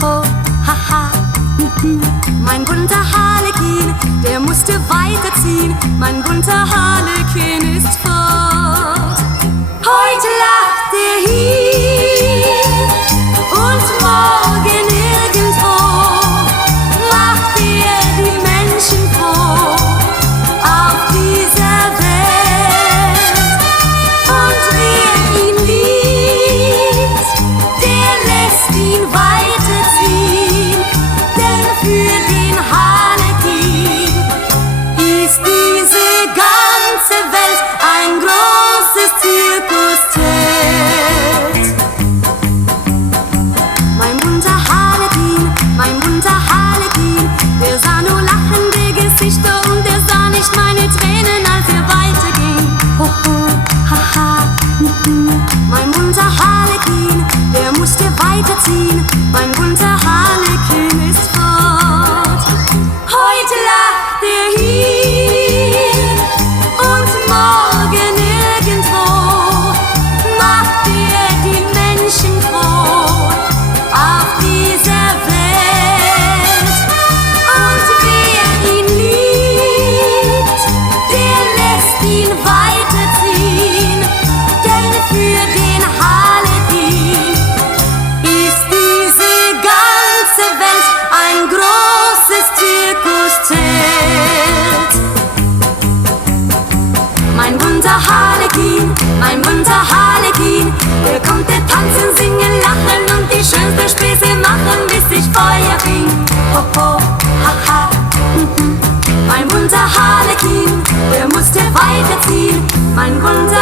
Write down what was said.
ho, haha, mein bunter Harlekin, der musste weiterziehen, mein bunter Harlekin ist fort. Heute lacht er hier und morgen irgendwo, macht er die Menschen froh auf dieser Welt. Und wer ihn liebt, der lässt ihn weiterziehen, denn für den Harlekin ist diese ganze Welt ein großes Zirkuszelt. Mein bunter Harlekin, der sah nur lachende Gesichter und der sah nicht meine Tränen, als er weiterging. Ho, ho, haha, mein bunter Harlekin, der musste weiterziehen, mein bunter Harlekin ist fort. Heute lacht er hier und morgen irgendwo, macht er die Menschen froh auf dieser Welt. Und wer ihn liebt, der lässt ihn weiterziehen, denn für den Harlekin ist diese ganze Welt ein großes Zirkuszelt. Mein bunter Harlekin, der kommt, der tanzen, singen, lachen und die schönste Späße machen, bis sich Feuer fing. Ho, ho, haha, mein bunter Harlekin, der musste weiterziehen, mein bunter